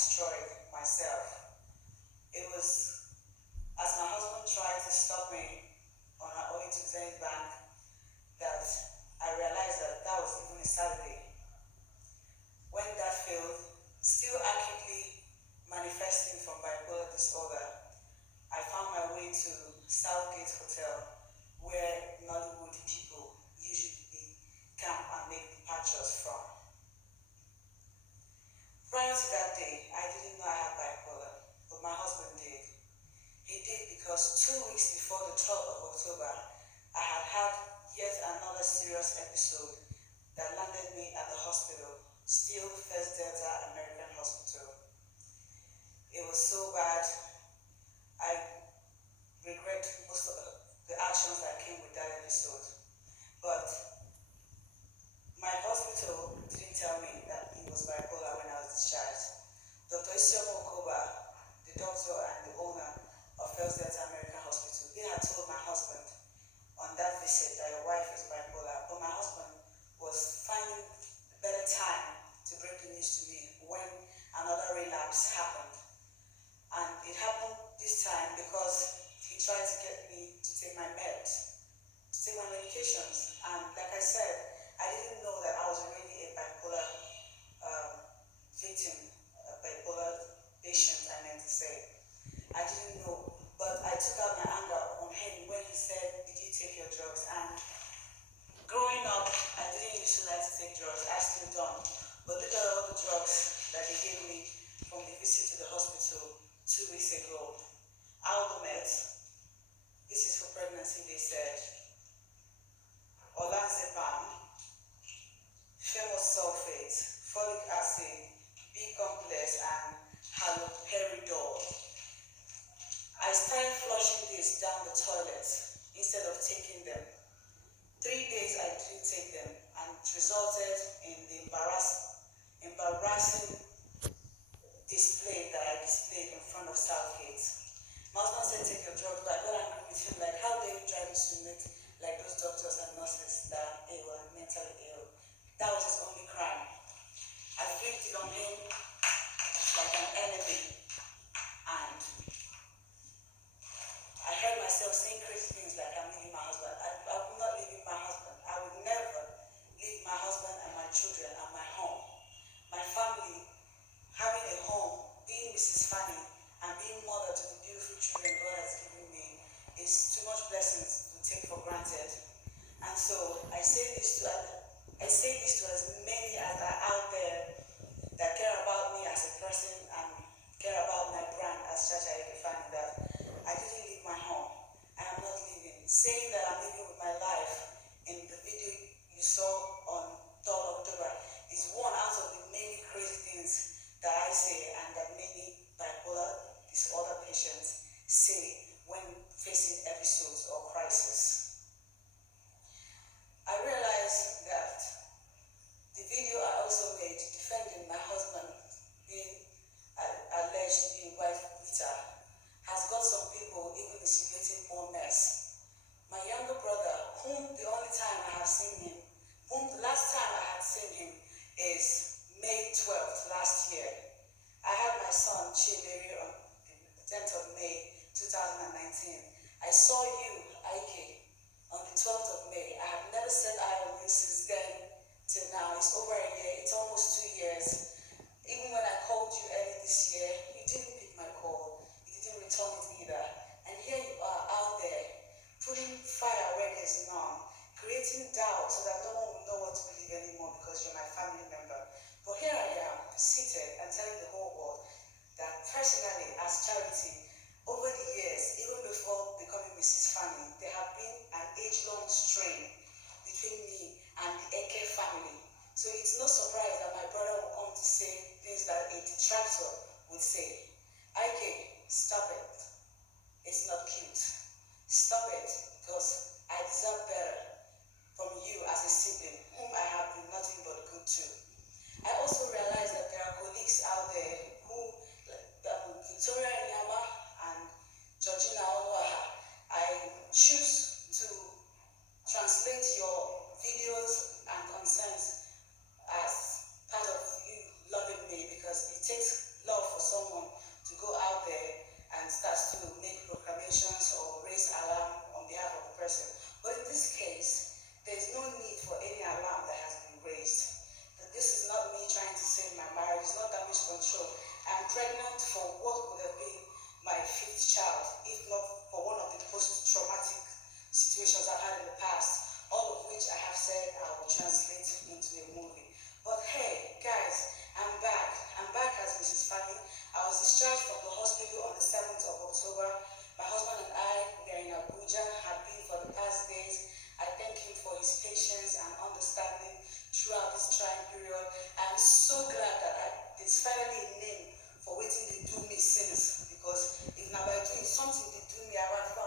destroyed myself. It was as my husband tried to stop me on our way to Zenith Bank that I realized that that was even a Saturday. When that failed, still acutely manifesting from bipolar disorder, I found my way to Southgate Hotel, where Nollywood people usually camp and make departures from. Prior to that day, I didn't know I had bipolar, but my husband did. He did because 2 weeks before the 12th of October, I had yet another serious episode that landed me at the hospital, still First Delta American Hospital. It was so bad, I regret most of the actions that came with that episode. But my hospital didn't tell me that he was bipolar when I was discharged. Dr. Isioma Okoba, the doctor and the owner of First Delta American Hospital, they had told my husband on that visit that your wife is bipolar, but my husband was finding a better time to break the news to me when another relapse happened. And it happened this time because he tried to get me to take my meds, to take my medications. And like I said, I didn't know that I was already a bipolar victim, a bipolar patient, I meant to say. I didn't know, but I took out my anger on him when he said, "Did you take your drugs?" And growing up, I didn't used to like to take drugs. I still don't. But look at all the drugs that they gave me from the visit to the hospital 2 weeks ago. Albumet, this is for pregnancy, they said. Olanzapam, femosulfate, folic acid, B-complex, and haloperidol. I started flushing this down the toilet instead of taking them. 3 days I didn't take them, and it resulted in the embarrassing display that I displayed in front of Southgate. My husband said, "Take your drugs," but I got angry with him, like, how dare you try to insinuate like those doctors and nurses that are ill and mentally ill. That was his only crime. I flipped it on him like an enemy, and I heard myself saying crazy things like, "I'm leaving my husband." I would not leave my husband. I would never leave my husband and my children and my home. My family, having a home, being Mrs. Faani, and being mother to the beautiful children God has given me is too much blessings to take for granted. And so I say this to as many as are out there that care about me as a person and care about my brand as Chacha Eke, that I didn't leave my home and I'm not leaving. Saying that I'm living with my life in the video you saw on 3rd October is one out of the many crazy things that I say and that many bipolar disorder patients say when facing episodes or crisis. I realized that the video I also made defending my husband being alleged to be wife beater has got some people even insinuating more mess. My younger brother, whom the only time I have seen him, whom the last time I had seen him is May 12th last year. I had my son Chideri on the 10th of May 2019. I saw you, Ike, on the 12th of May. I have never set eye on you since then till now. It's over a year, it's almost 2 years. Even when I called you early this year, you didn't pick my call. You didn't return it either. And here you are out there, putting fire where there's none, creating doubt so that no one will know what to believe anymore because you're my family member. But here I am, seated and telling the whole world that personally, as Charity, over the years, even before becoming Mrs. Faani, there have been an age-long strain between me and the Eke family. So it's no surprise that my brother will come to say things that a detractor would say. Ike, stop it. It's not cute. Stop it, because I deserve better from you as a sibling, whom I have been nothing but good to. I also realize that there are colleagues out there who, like Victoria Nyama and Georgina Onoaha, I choose to translate your videos and concerns as part of you loving me, because it takes love for pregnant for what would have been my fifth child, if not for one of the post-traumatic situations I've had in the past, all of which I have said I will translate into a movie. But hey, guys, I'm back. I'm back as Mrs. Faani. I was discharged from the hospital on the 7th of October. My husband and I, we are in Abuja, have been for the past days. I thank him for his patience and understanding throughout this trying period. I'm so glad that there's finally a name for waiting they do me since, because if now by doing something they do me, I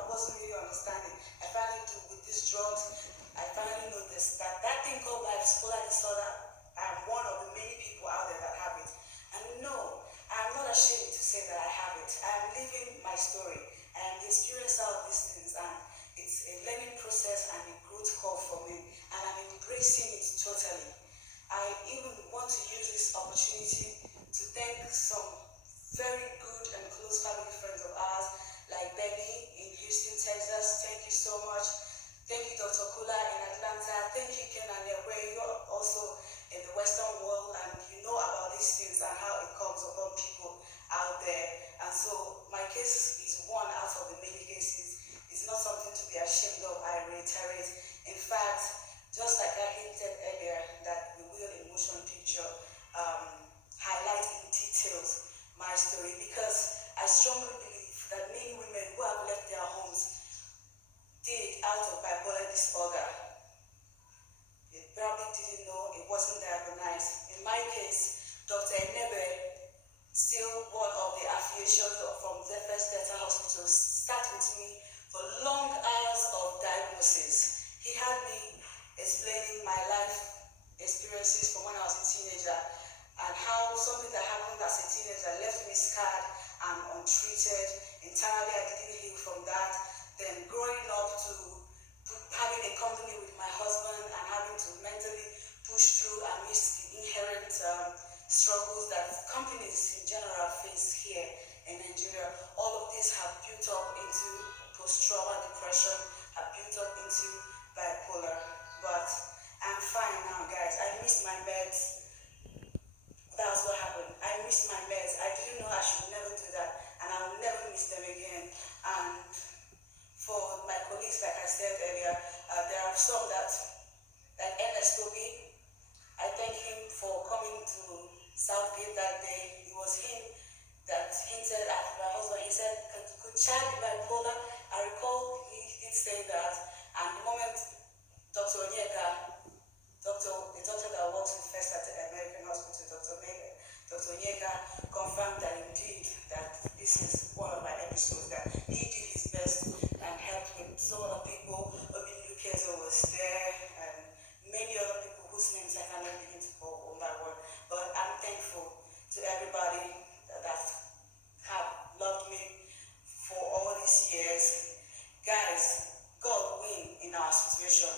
wasn't really understanding. I finally do with these drugs. I finally noticed that thing called bipolar disorder, I'm one of the many people out there that have it. And no, I'm not ashamed to say that I have it. I'm living my story. I am the experiencer of these things, and it's a learning process and a growth curve for me, and I'm embracing it totally. I even want to use this opportunity to thank some very good and close family friends of ours, like Benny in Houston, Texas. Thank you so much. Thank you, Dr. Kula in Atlanta. Thank you, Ken and where you're also in the Western world, and you know about these things and how it comes upon people out there. And so my case is one out of the many cases. It's not something to be ashamed of, I reiterate. In fact, just like I hinted earlier, that the Will in Motion picture highlights in details my story, because I strongly believe that many women who have left their homes did out of bipolar disorder. They probably didn't know, it wasn't diagnosed. In my case, Dr. Enebe, still one of the affiliations from the first Delta Hospital, sat with me for long hours of diagnosis. He had me explaining my life experiences from when I was a teenager, and how something that happened as a teenager left me scarred and untreated. Internally, I didn't heal from that. Then growing up to having a company with my husband and having to mentally push through amidst the inherent struggles that companies in general face here in Nigeria. All of these have built up into post-trauma depression, have built up into bipolar. But I'm fine now, guys. I missed my meds. That's what happened. I missed my meds. I didn't know I should never do that, and I'll never miss them again. And for my colleagues, like I said earlier, there are some that, like NS Toby, I thank him for coming to Southgate that day. It was him that hinted at my husband. He said, could child be bipolar? I recall he did say that, and the moment Dr. Onyeka, the doctor that works with First at the American Hospital, Dr. Onyeka, confirmed that indeed that this is one of my episodes, that he did his best and helped with some of the people. Obi Lukezo was there, and many other people whose names I cannot begin to call on that word. But I'm thankful to everybody that have loved me for all these years. Guys, God win in our situation.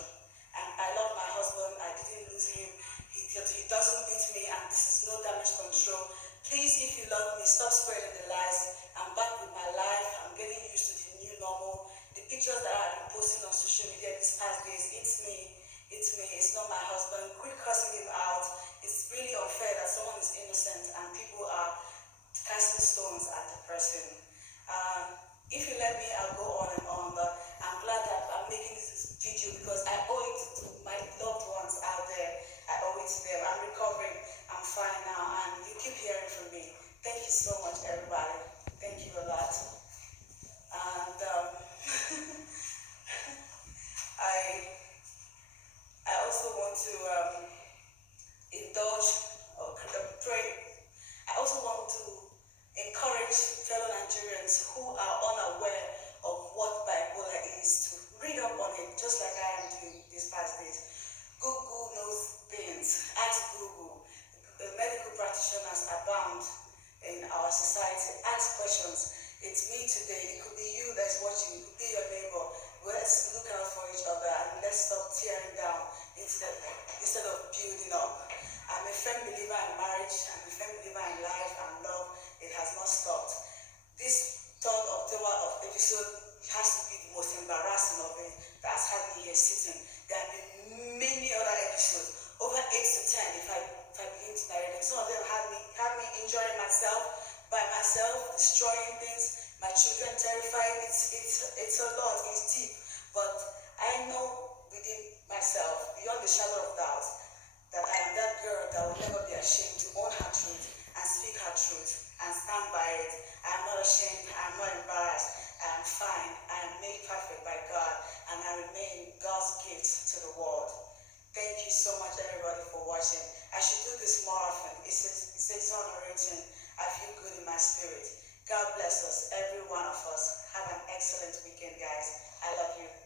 And I love my husband. I didn't lose him. He doesn't beat me, and this is no damage control. Please, if you love me, stop spreading the lies. I'm back with my life. I'm getting used to the new normal. The pictures that I've been posting on social media these past days, it's me. It's me. It's not my husband. Quit cussing him out. It's really unfair that someone is innocent and people are casting stones at the person. If you let me, I'll go on and on, but I'm glad that I'm making this video because I owe it to my loved ones out there. I owe it to them. I'm recovering. I'm fine now, and you keep hearing from me. Thank you so much, everybody. Thank you a lot. And I also want to indulge or pray. I also want to encourage fellow Nigerians who are unaware of what bipolar is to read up on it, just like I am doing these past days. Google knows things. Ask Google. The medical practitioners abound in our society. Ask questions. It's me today. It could be you that's watching. It could be your neighbor. Let's look out for each other and let's stop tearing down instead of building up. I'm a firm believer in marriage. I'm a firm believer in life and love. It has not stopped. This 3rd October episode has to be the most embarrassing of it that has had me here sitting. There have been many other episodes, over 8 to 10 if I begin to narrate them. Some of them had me enjoying myself by myself, destroying things, my children terrified. It's a lot, it's deep. But I know within myself, beyond the shadow of doubt, that I am that girl that will never be ashamed to own her truth and speak her truth and stand by it. I am not ashamed, I am not embarrassed, I am fine, I am made perfect by God, and I remain God's gift to the world. Thank you so much, everybody, for watching. I should do this more often. It's exonerating. I feel good in my spirit. God bless us, every one of us. Have an excellent weekend, guys. I love you.